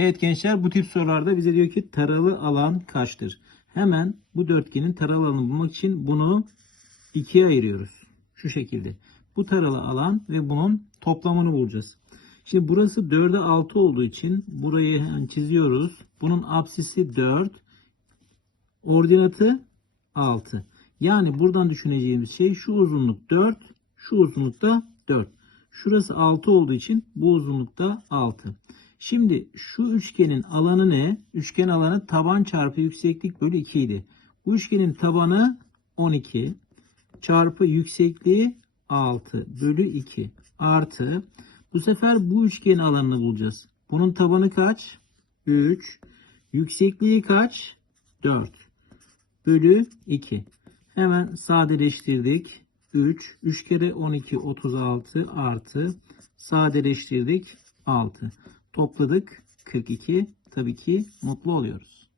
Evet gençler bu tip sorularda bize diyor ki taralı alan kaçtır? Hemen bu dörtgenin taralı alanını bulmak için bunu ikiye ayırıyoruz. Şu şekilde. Bu taralı alan ve bunun toplamını bulacağız. Şimdi burası 4'e 6 olduğu için burayı çiziyoruz. Bunun apsisi 4. Ordinatı 6. Yani buradan düşüneceğimiz şey şu uzunluk 4. Şu uzunluk da 4. Şurası 6 olduğu için bu uzunlukta 6. Şimdi şu üçgenin alanı ne? Üçgen alanı taban çarpı yükseklik bölü 2 idi. Bu üçgenin tabanı 12 çarpı yüksekliği 6 bölü 2 artı bu sefer bu üçgenin alanını bulacağız. Bunun tabanı kaç? 3. Yüksekliği kaç? 4 bölü 2. Hemen sadeleştirdik. 3. 3 kere 12 36 artı sadeleştirdik 6. Topladık 42. Tabii ki mutlu oluyoruz.